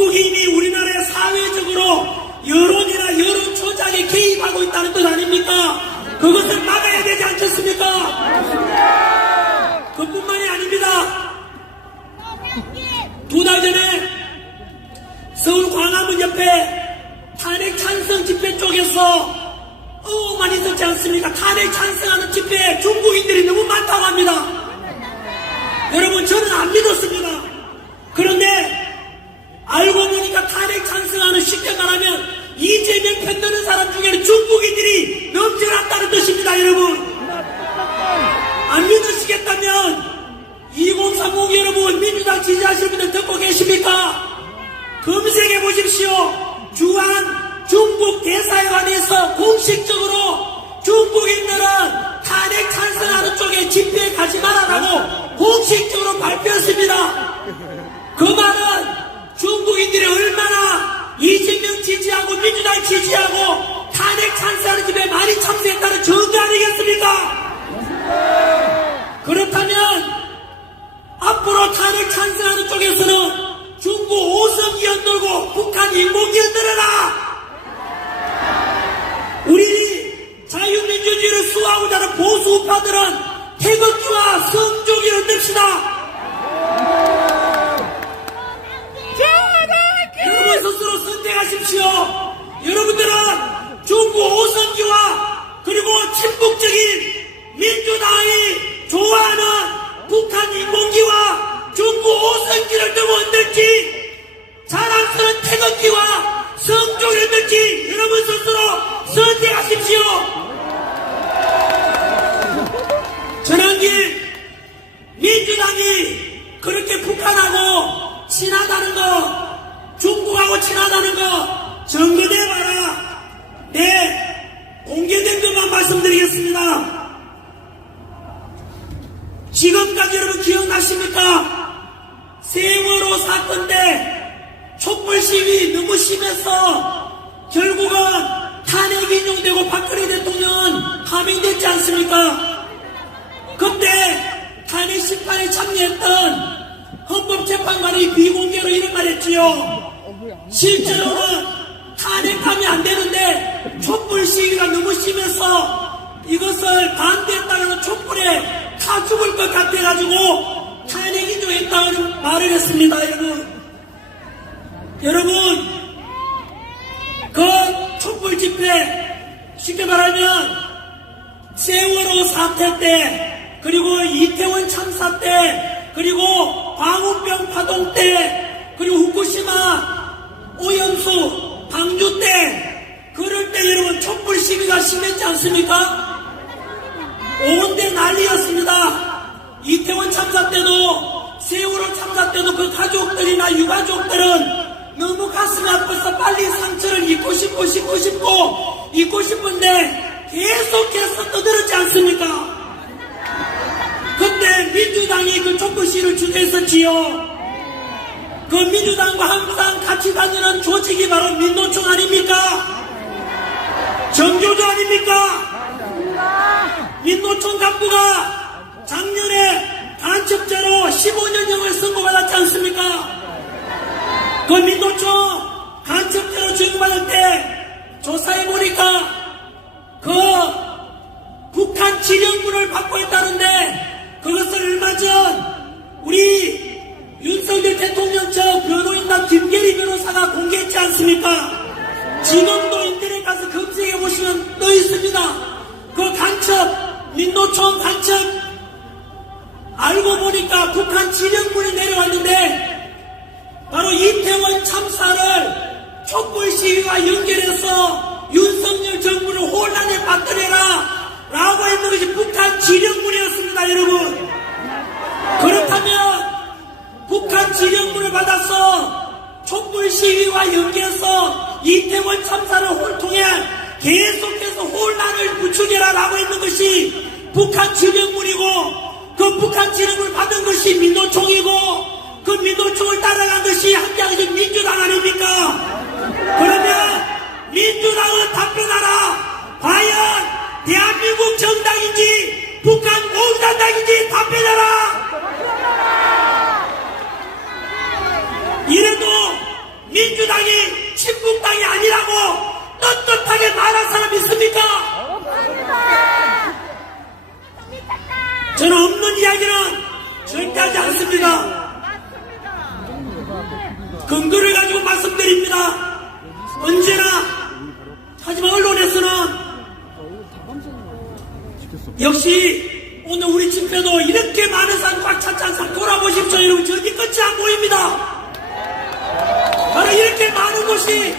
중국이 이미 우리나라의 사회적으로 여론이나 여론 조작에 개입하고 있다는 뜻 아닙니까? 그것을 막아야 되지 않겠습니까? 그뿐만이 아닙니다. 2달 전에 서울 광화문 옆에 탄핵 찬성 집회 쪽에서 많이 있었지 않습니까? 탄핵 찬성하는 집회에 중국인들이 너무 많다고 합니다. 여러분, 저는 안 믿었습니다. 그런데 알고 보니까 탄핵 찬성하는, 쉽게 말하면 이재명 편드는 사람 중에는 중국인들이 넘쳐났다는 뜻입니다. 여러분, 안 믿으시겠다면 2030 여러분, 민주당 지지하시는 분들 듣고 계십니까? 검색해 보십시오. 주한 중국 대사관에서 공식적으로 중국인들은 탄핵 찬성하는 쪽에 집회에 가지 말아라고 공식적으로 발표했습니다. 그 말은 중국인들이 얼마나 이재명 지지하고 민주당 지지하고 탄핵 찬성하는 집회에 많이 참석했다는 증거 아니겠습니까? 그렇다면 앞으로 탄핵 찬성하는 쪽에서는 중국 오성기 흔들고 북한 인공기 흔들어라! 우리 자유민주주의를 수호하고자 하는 보수 우파들은 태극기와 성조기를 흔듭시다! 여러분 스스로 선택하십시오. 여러분들은 중국 오성기와 그리고 친북적인 민주당이 좋아하는 북한 인공기와 중국 오성기를 두고 흔들지, 자랑스러운 태극기와 성조기를 흔들지, 여러분 스스로 선택하십시오. 전환기 민주당이 그렇게 북한하고 친하다는 거, 중국하고 친하다는 거 증거대봐라. 네, 공개된 것만 말씀드리겠습니다. 지금까지 여러분 기억나십니까? 세월호 사건 때 촛불 시위 너무 심해서 결국은 탄핵이 인용되고 박근혜 대통령은 파면됐지 않습니까? 그때 탄핵 심판에 참여했던 헌법재판관이 비공개로 이런 말 했지요. 실제로는 탄핵하면 안 되는데 촛불 시위가 너무 심해서 이것을 반대했다는 촛불에 타 죽을 것 같아가지고 탄핵 인용했다는 말을 했습니다. 여러분, 그 촛불 집회, 쉽게 말하면 세월호 사태 때, 그리고 이태원 참사 때, 그리고 광우병 파동 때, 그리고 후쿠시마 오염수 방류 때, 그럴 때 여러분 촛불 시위가 심했지 않습니까? 온 데 난리였습니다. 이태원 참사 때도, 세월호 참사 때도 그 가족들이나 유가족들은 너무 가슴이 아파서 빨리 상처를 잊고 싶고 싶은데 계속해서 떠들었지 않습니까? 그때 민주당이 그 촛불 시위를 주도했었지요. 그 민주당과 항상 같이 다니는 조직이 바로 민노총 아닙니까? 정교조 아닙니까? 민노총 간부가 작년에 간첩죄로 15년형을 선고받았지 않습니까? 그 민노총 간첩죄로 적용받을 때 조사해보니까 그 북한 지령문을 받고 있다는데 그것을 얼마 전 우리 윤석열 대통령 저 변호인단 김계리 변호사가 공개했지 않습니까? 지금도 인터넷 가서 검색해보시면 떠 있습니다. 그 간첩, 민노총 간첩, 알고 보니까 북한 지령문이 내려왔는데 바로 이태원 참사를 촛불 시위와 연결해서 윤석열 정부를 혼란에 빠뜨려라 라고 했는 것이 북한 지령문이었습니다. 여러분, 그렇다면 북한 지령문을 받아서 촛불 시위와 연계해서 이태원 참사를 통해 계속해서 혼란을 부추겨라 라고 했는 것이 북한 지령문이고, 그 북한 지령문을 받은 것이 민노총이고, 그 민노총을 따라간 것이 함께한 것이 민주당 아닙니까? 그러면 민주당은 답변하라. 과연 대한민국 정당인지 북한 공산당인지 답변하라. 이래도 민주당이 친북당이 아니라고 떳떳하게 말한 사람 있습니까? 저는 없는 이야기는 절대 하지 않습니다. 근거를 가지고 말씀드립니다. 언제나. 하지만 언론에서는 역시 오늘 우리 집회도 이렇게 많은 사람 꽉 찼지 않습니까? 돌아보십시오. 여러분, 저기 끝이 안 보입니다. 바로 이렇게 많은 곳이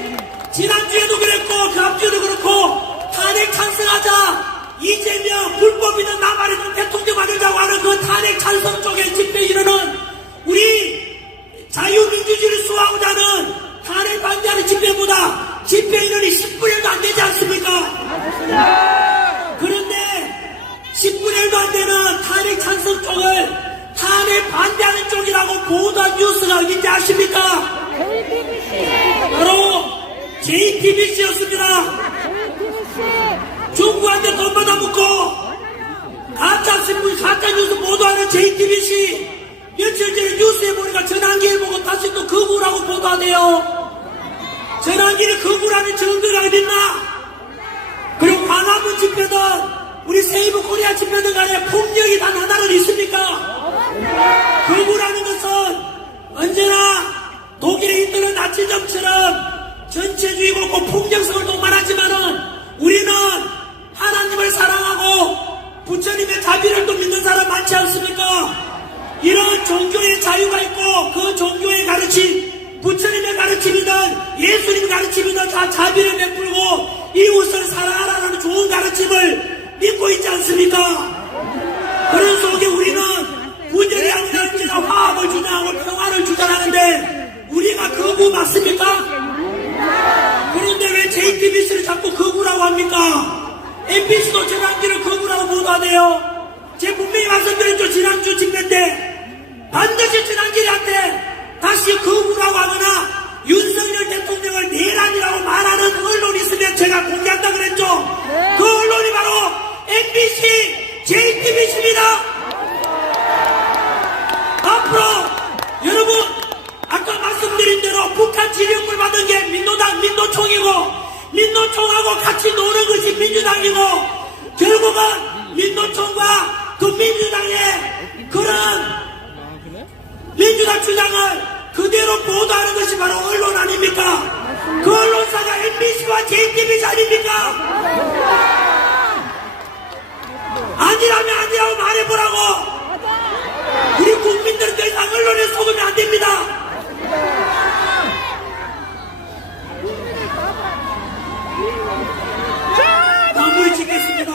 지난주에도 그랬고 그 앞주에도 그렇고 탄핵 찬성하자 이재명 불법이든 나발이든 대통령 받으자고 하는 그 탄핵 찬성 쪽의 집회에 이르는 우리 자유민주주의를 수호하고자 하는 탄핵 반대하는 집회보다 집회 인원이 10분의 1도 안 되지 않습니까? 그런데 10분의 1도 안 되는 탄핵 찬성 쪽을 탄핵 반대하는 쪽이라고 보도한 뉴스가 어딘지 아십니까? 바로 JTBC였습니다. 중국한테 돈 받아먹고 가짜신문, 가짜뉴스 보도하는 JTBC 며칠 전에 뉴스에 보니까 전환기를 보고 다시 또 거부라고 보도하네요. 전환기를 거부라는 증거가 어딨나? 그리고 광화문 집회든 우리 세이브 코리아 집회든 간에 폭력이 단 하나는 있습니까? 거부라는 것은 언제나 독일에 있던 나치즘처럼 전체주의고 꼭 폭력성을 동반하지만은 우리는 하나님을 사랑하고 부처님의 자비를 또 믿는 사람 많지 않습니까? 이런 종교의 자유가 있고 그 종교의 가르침, 부처님의 가르침이든 예수님의 가르침이든 다 자비를 베풀고 이웃을 사랑하라는 좋은 가르침을 믿고 있지 않습니까? 그런 속에 우리는 분열이 아니라 언제나 화합을 주장하고 평화를 주장하는데 우리가 거부 맞습니까? 그런데 왜 JTBC를 자꾸 거부라고 합니까? MBC도 전환기를 거부라고 보도하네요. 제가 분명히 말씀드렸죠. 지난주 집회 때 반드시 전환기한테 다시 거부라고 하거나 윤석열 대통령을 내란이라고 말하는 언론이 있으면 제가 공개한다 그랬죠. 그 언론이 바로 MBC, JTBC입니다. 앞으로 여러분 아까 말씀드린 대로 북한 지령을 받은 게 민노총이고 민노총하고 같이 노는 것이 민주당이고 결국은 민노총과 그 민주당의 그런 민주당 주장을 그대로 보도하는 것이 바로 언론 아닙니까? 그 언론사가 MBC와 JTBC 아닙니까? 아니라면 아니라고 말해보라고. 우리 국민들은 더 이상 언론에 속으면 안 됩니다. 마무리 짓겠습니다.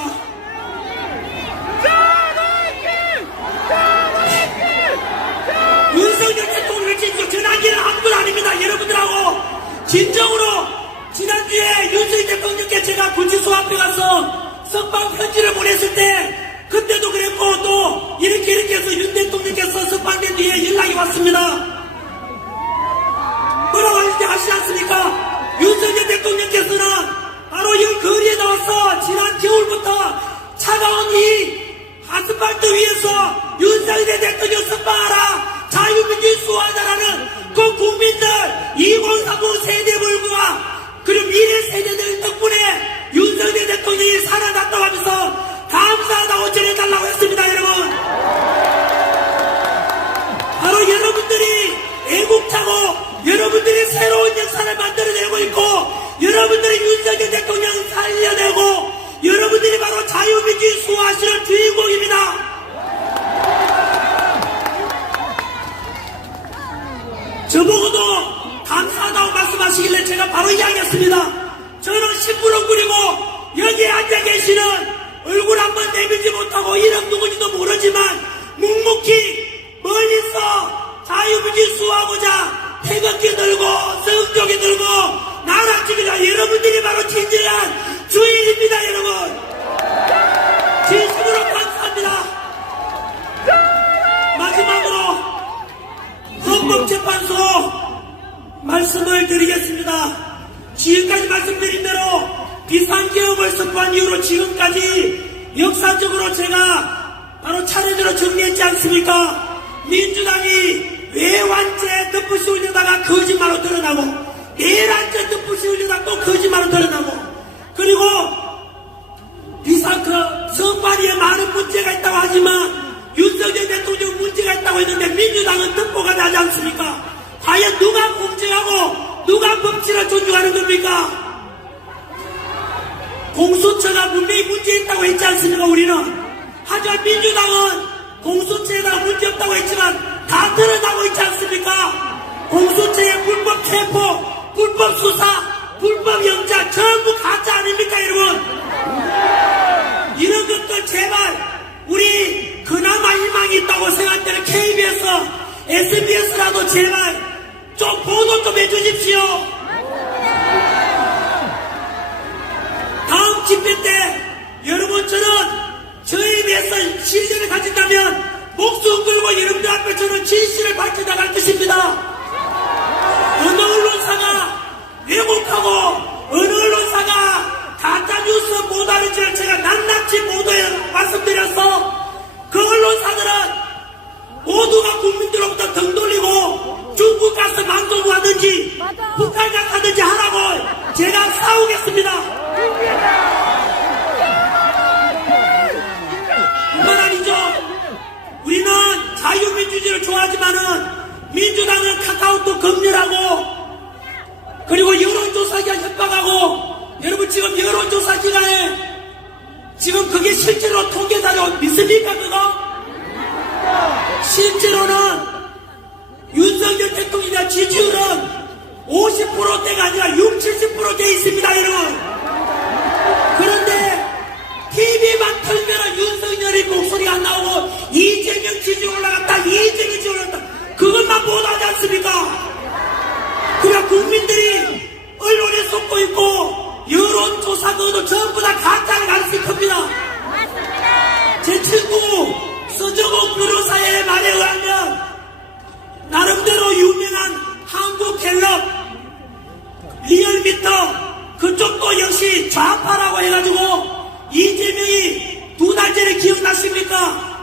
윤석열 대통령을 찍고 전환기는 아무도 아닙니다. 여러분들하고 진정으로 지난주에 윤석열 대통령께 제가 구치소 앞에 가서 석방 편지를 보냈을 때 그때도 그랬고 또 이렇게 해서 윤 대통령께서 석방된 뒤에 연락이 왔습니다. 뭐라고 하는지 아시지 않습니까? 윤석열 대통령께서는 바로 이 거리에 나와서 지난 겨울부터 차가운 이 아스팔트 위에서 윤석열 대통령 석방하라, 자유민주주의 수호하자라는 그 국민들 2030 세대들과 그리고 미래 세대들 덕분에 윤석열 대통령이 살아났다고 하면서 감사하다고 전해달라고 했습니다. 여러분, 바로 여러분들이 애국자고 여러분들이 새로운 역사를 만들어내고 있고 여러분들이 윤석열 대통령 살려내고 여러분들이 바로 자유민주주의 수호하시는 주인공입니다. 저보고도 감사하다고 말씀하시길래 제가 바로 이야기했습니다. 저는 심부름꾼이고 여기에 앉아 계시는 얼굴 한번 내밀지 못하고 이름 누군지도 모르지만 묵묵히 멀리서 자유민주주의 수호하고자 태극기 들고 성조기 들고 나라 지키자 여러분들이 바로 진정한 주인입니다. 여러분, 진심으로 감사합니다. 마지막으로 헌법재판소 말씀을 드리겠습니다. 지금까지 말씀드린 대로 비상계엄을 선포한 이후로 지금까지 역사적으로 제가 바로 차례대로 정리했지 않습니까? 민주당이 외환죄 덮으시려다가 거짓말로 드러나고 누가 법치를 존중하는 겁니까? 공수처가 분명히 문제 있다고 했지 않습니까, 우리는? 하지만 민주당은 공수처에다가 문제 없다고 했지만 다 드러나고 있지 않습니까? 공수처의 불법 체포, 불법 수사, 불법 영장 전부 가짜 아닙니까, 여러분? 이런 것들 제발 우리 그나마 희망이 있다고 생각되는 KBS, SBS라도 제발 좀 보도 좀 해주십시오. 다음 집회 때 여러분처럼 저에 대해서 신뢰를 가진다면 목숨 걸고 여러분들 앞에 저는 진실을 밝혀 나갈 것입니다. 어느 언론사가 왜곡하고 어느 언론사가 가짜뉴스 보도하는 줄 제가 낱낱이 보도해 말씀드려서 그 언론사들은 모두가 국민들로부터 등 돌리고 중국 가서 방송을 하든지 북한 가서 하든지 하라고 제가 싸우겠습니다. 뿐만 아니죠. 우리는 자유민주주의를 좋아하지만은 민주당은 카카오톡 검열하고 그리고 여론조사기관 협박하고 여러분 지금 여론조사 기간에 지금 그게 실제로 통계자료 믿습니까 그거? 실제로는 윤석열 대통령에 대한 지지율은 50%대가 아니라 60, 70% 돼 있습니다 여러분. 그런데 TV만 틀면 윤석열의 목소리가 안 나오고 이재명 지지율 올라갔다 이재명 지지율 올라갔다 그것만 보도하지 않습니까? 그러니까 국민들이 언론에 속고 있고 여론조사 그것도 전부 다 가짜를 가르칠 겁니다. 맞습니다. 제 친구 서정욱 변호사의 말에 의하면 나름대로 유명한 한국갤럽 리얼미터 그쪽도 역시 좌파라고 해가지고 이재명이 2달 전에 기억나십니까?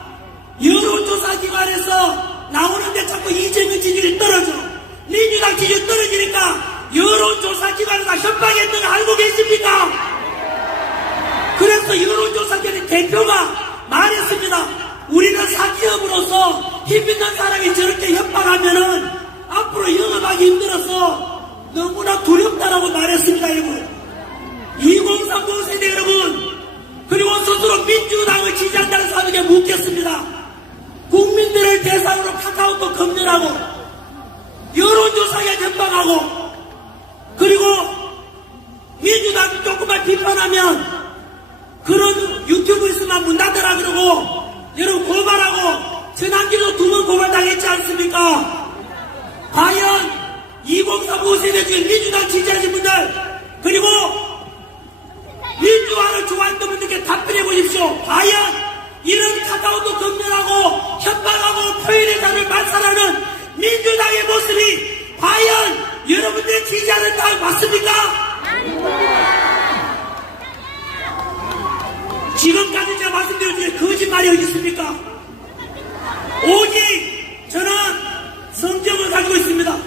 여론조사 기관에서 나오는데 자꾸 이재명 지지율이 떨어져 민주당 지지율 떨어지니까 여론조사 기관을 다 협박했던 거 알고 계십니까? 그래서 여론조사 기관의 대표가 말했습니다. 우리는 사기업으로서 힘 있는 사람이 저렇게 협박하면은 앞으로 영업하기 힘들어서 너무나 두렵다라고 말했습니다, 여러분. 2030 세대 여러분, 그리고 스스로 민주당을 지지한다는 사람에게 묻겠습니다. 국민들을 대상으로 카카오톡 검열하고 여론조사에 협박하고 그리고 민주당 조금만 비판하면 그런 유튜브에서만 문 닫으라 그러고 여러분 고발하고 전환기도 2번 고발당했지 않습니까? 과연 2030 세대 중에 민주당 지지하신 분들 그리고 민주화를 좋아했던 분들께 답변해 보십시오. 과연 이런 카카오톡 검열하고 협박하고 표현의 자유를 말살하는 민주당의 모습이 과연 여러분들이 지지하는 당 맞습니까? 지금까지 제가 말씀드린 중에 거짓말이 어디 있습니까? 오직 저는 성경을 가지고 있습니다.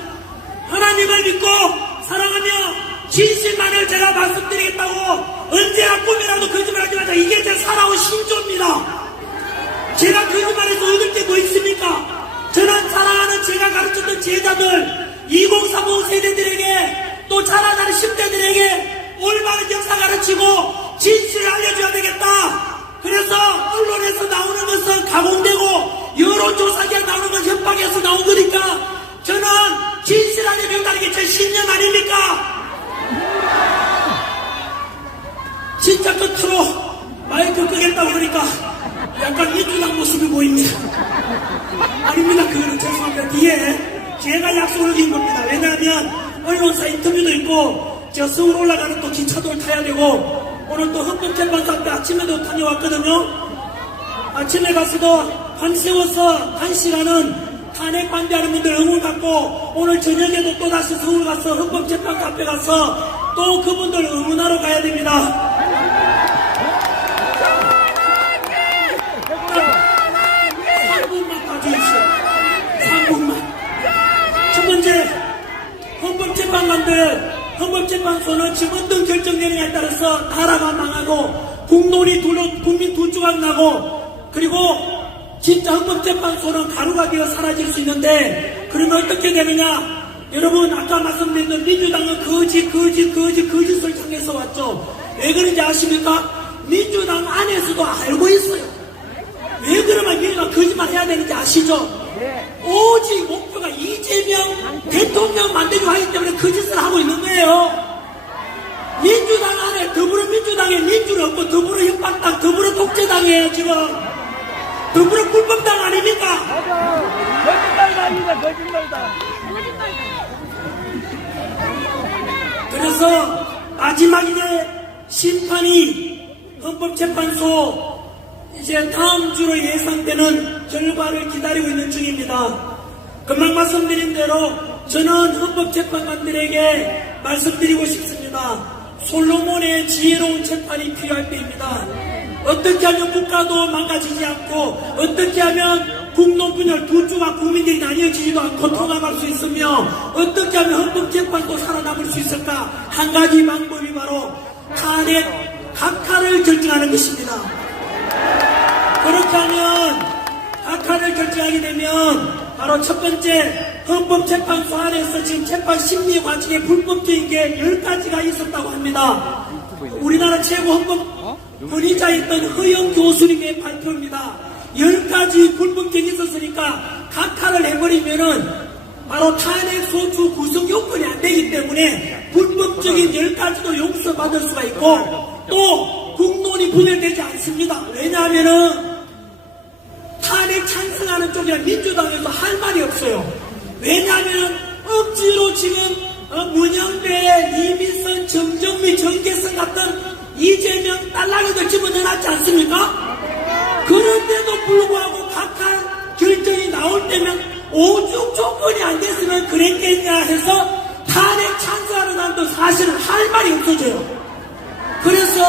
하나님을 믿고 사랑하며 진실만을 제가 말씀드리겠다고 언제나 꿈이라도 거짓말하지 마자. 이게 제 살아온 신조입니다. 제가 거짓말해서 얻을 게 뭐 있습니까? 저는 사랑하는 제가 가르쳤던 제자들 2030 세대들에게 또 자라나는 10대들에게 올바른 역사 가르치고 진실을 알려줘야 되겠다. 그래서 언론에서 나오는 것은 가공되고 여론조사기에 나오는 건 협박에서 나온 거니까 저는 진실 안에 배운다는 게 제 신념 아닙니까? 진짜 끝으로 마이크 끄겠다고 그러니까 약간 민주당 모습이 보입니다. 아닙니다. 그거는 죄송합니다. 뒤에 제가 약속을 어긴 겁니다. 왜냐하면 언론사 인터뷰도 있고 제가 서울 올라가는 또 기차도를 타야 되고 오늘 또 헌법재판소 앞에 아침에도 다녀왔거든요. 아침에 가서도 밤새워서 1시간은 탄핵 반대하는 분들 응원 받고 오늘 저녁에도 또다시 서울 가서 헌법재판소 앞에 가서 또 그분들 응원하러 가야 됩니다. 3분만 봐주십시오. 3분만. 첫 번째, 헌법재판소는 지금 어떤 결정 내리냐에 따라서 나라가 망하고 국민 두 조각 나고 그리고 진짜 헌법재판소는 가루가 되어 사라질 수 있는데 그러면 어떻게 되느냐? 여러분 아까 말씀드린 민주당은 거짓을 당해서 왔죠. 왜 그런지 아십니까? 민주당 안에서도 알고 있어요. 왜 그러면 민주당 거짓말 해야 되는지 아시죠? 오직 목표가 이재명 대통령 만들기 하기 때문에 거짓을 하고 있는 거예요. 민주당 안에 더불어민주당에 민주는 없고 더불어 협박당, 더불어 독재당이에요 지금. 더불어 불법당 아닙니까? 거짓말당이다, 거짓말당. 그래서 마지막 이제 심판이 헌법재판소 이제 다음 주로 예상되는 결과를 기다리고 있는 중입니다. 금방 말씀드린 대로 저는 헌법재판관들에게 말씀드리고 싶습니다. 솔로몬의 지혜로운 재판이 필요할 때입니다. 어떻게 하면 국가도 망가지지 않고 어떻게 하면 국노분열 두 주가 국민들이 나뉘어지지도 않고 통합할 수 있으며 어떻게 하면 헌법재판도 살아남을 수 있을까? 한 가지 방법이 바로 탄핵 각하를 결정하는 것입니다. 그렇게 하면 각하를 결정하게 되면 바로 첫 번째 헌법재판소 안에서 지금 재판 심리 과정에 불법적인 게 10가지가 있었다고 합니다. 우리나라 최고 헌법 권위자였던 허영 교수님의 발표입니다. 10가지 불법적이 있었으니까 각하를 해버리면은 바로 탄핵 소추 구성 요건이 안 되기 때문에 불법적인 10가지도 용서받을 수가 있고 또 국론이 분열되지 않습니다. 왜냐하면은 탄핵 찬성하는 쪽이나 민주당에서 할 말이 없어요. 왜냐하면 억지로 지금 문영배, 이민선, 정정미, 정계성 같은 이재명 딸랑이들 집어넣어놨지 않습니까? 그런데도 불구하고 각하 결정이 나올 때면 오죽 조건이 안 됐으면 그랬겠냐 해서 탄핵 찬성하는 사람도 사실은 할 말이 없어져요. 그래서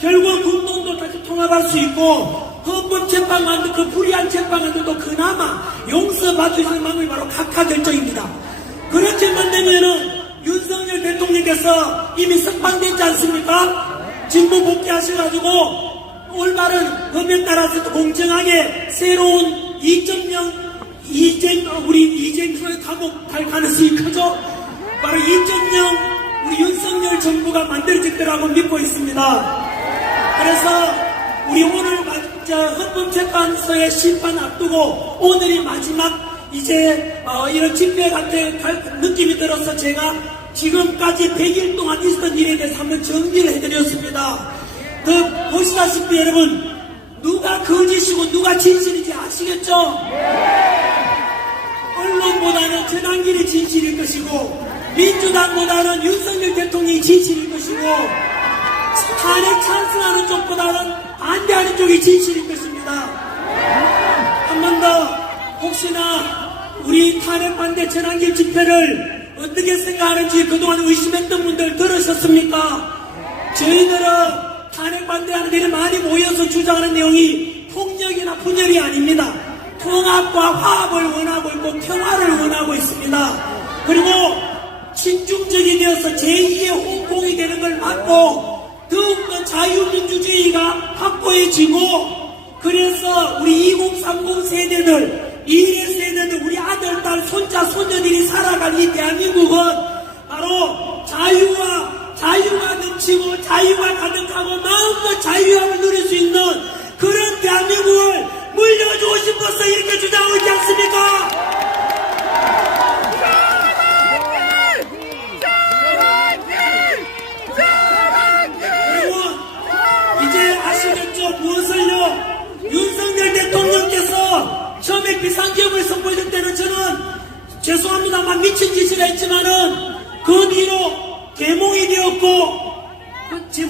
결국 국론도 다시 통합할 수 있고 헌법재판관도 그 불의한 재판관들도 그나마 용서받을 수 있는 방법이 바로 각하 결정입니다. 그렇게만 되면은 윤석열 대통령께서 이미 석방됐지 않습니까? 진보 복귀하셔가지고 올바른 법에 따라서 공정하게 새로운 2.0 우리 이재명을 감옥 갈 가능성이 크죠? 바로 2.0 우리 윤석열 정부가 만들어질 거라고 믿고 있습니다. 그래서 우리 오늘 헌법재판소의 심판 앞두고 오늘이 마지막 이제 이런 집회 같은 느낌이 들어서 제가 지금까지 100일 동안 있었던 일에 대해서 한번 정리를 해드렸습니다. 보시다시피 여러분 누가 거짓이고 누가 진실인지 아시겠죠? 언론보다는 전한길이 진실일 것이고 민주당보다는 윤석열 대통령이 진실일 것이고 탄핵 찬성하는 쪽보다는 반대하는 쪽이 진실일 것입니다. 한 번 더 혹시나 우리 탄핵 반대 전한길 집회를 어떻게 생각하는지 그동안 의심했던 분들 들으셨습니까? 저희들은 탄핵 반대하는 데는 많이 모여서 주장하는 내용이 폭력이나 분열이 아닙니다. 통합과 화합을 원하고 있고 평화를 원하고 있습니다. 그리고 친중적이 되어서 제2의 홍콩이 되는 걸 막고 더욱더 자유민주주의가 확고해지고 그래서 우리 2030 세대들, 미래 세대들, 우리 아들, 딸, 손자, 손녀들이 살아갈 이 대한민국은 바로 자유가 넘치고 자유가 가득하고 마음껏 자유함을 누릴 수 있는 그런 대한민국을 물려주고 싶어서 이렇게 주장하고 있지 않습니까? 무엇을요? 윤석열 대통령께서 처음에 비상계엄을 선포했을 때는 저는 죄송합니다만 미친 짓을 했지만은 그 뒤로 개몽이 되었고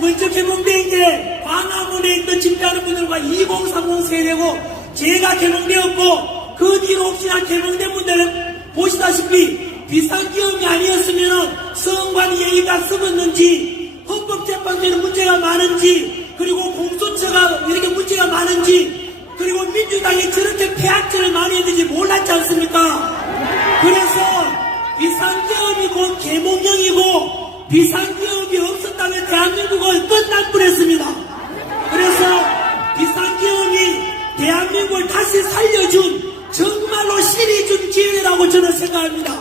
먼저 개몽된 게 광화문에 있던 집회하는 분들과 2030 세대고 제가 개몽되었고 그 뒤로 혹시나 개몽된 분들은 보시다시피 비상계엄이 아니었으면 성관 예의가 썩었는지 헌법재판소에는 문제가 많은지 그리고 공수처가 이렇게 문제가 많은지 그리고 민주당이 저렇게 폐악질을 많이 했는지 몰랐지 않습니까? 그래서 비상계엄이고 계몽령이고 비상계엄이 없었다면 대한민국은 끝날 뻔했습니다. 그래서 비상계엄이 대한민국을 다시 살려준 정말로 신이 준 기회라고 저는 생각합니다.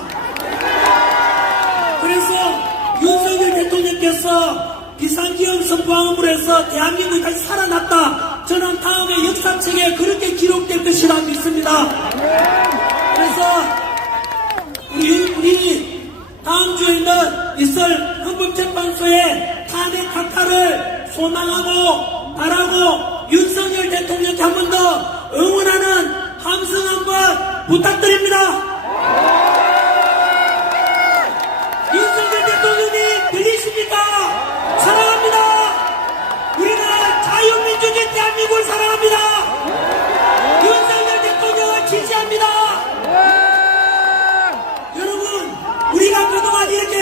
해서 비상기업 선포함으로 해서 대한민국이 다시 살아났다. 저는 다음에 역사책에 그렇게 기록될 것이라 믿습니다. 그래서 우리 다음 주에 있을 헌법재판소의 탄핵 각하를 소망하고 바라고 윤석열 대통령께 한 번 더 응원하는 함성 한번 부탁드립니다. 윤석열 대통령님 들리십니까? 사랑합니다. 우리는 자유민주주의 대한민국을 사랑합니다. 윤석열 대통령을 지지합니다. 여러분, 우리가 그동안 이렇게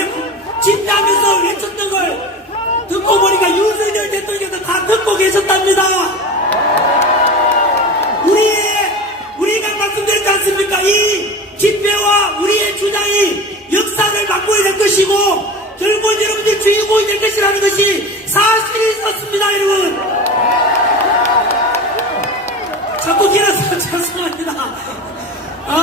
집회하면서 외쳤던 걸 듣고 보니까 윤석열 대통령도 다 듣고 계셨답니다. 우리가 말씀드렸지 않습니까? 이 집회와 우리의 주장이 역사를 바꾸게 될 것이고 결국 여러분들 주인공이 될 것이라는 것이 사실이 있었습니다, 여러분. 자꾸 길어서 죄송합니다.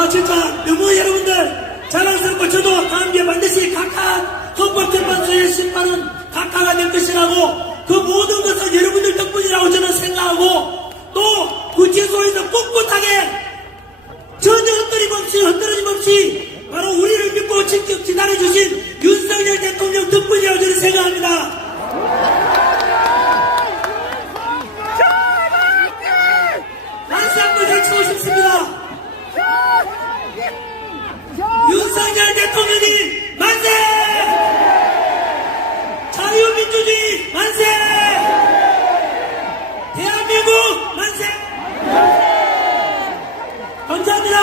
진짜 너무 여러분들 자랑스럽고 저도 다음 기회에 반드시 각하 헌법재판소의 심판은 각하가 될 것이라고 그 모든 것은 여러분들 덕분이라고 저는 생각하고 또 구치소에서 꿋꿋하게 전혀 흩어짐 없이 바로 우리를 믿고 지켜 기다려주신 윤석열 대통령 덕분이라고 저는 생각합니다. 다시 한번 외치고 싶습니다. 윤석열 대통령님 만세! 자유민주주의 만세! 대한민국 만세! 감사합니다.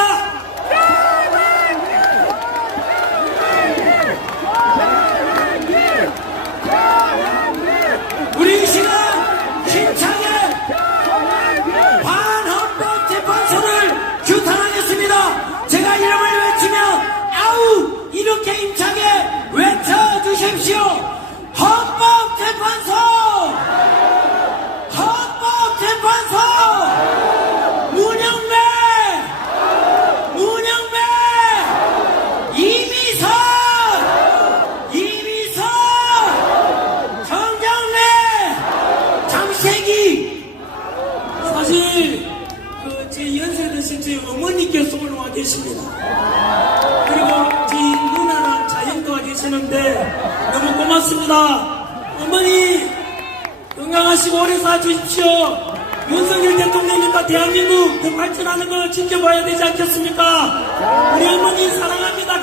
우리 이 시간 힘차게 반헌법재판소를 규탄하겠습니다. 제가 이름을 외치면 아우 이렇게 힘차게 외쳐주십시오. 헌법재판소! 헌법재판소! 문영배! 이미선! 정경래! 장세기! 사실 제 연세 드신 제 어머니께서 올라와 계십니다. 그리고 제 누나랑 자연도가 계시는데 너무 고맙습니다. 어머니 건강하시고 오래 사주십시오. 윤석열 대통령님과 대한민국 더 발전하는 걸 지켜봐야 되지 않겠습니까? 우리 어머니 사랑합니다.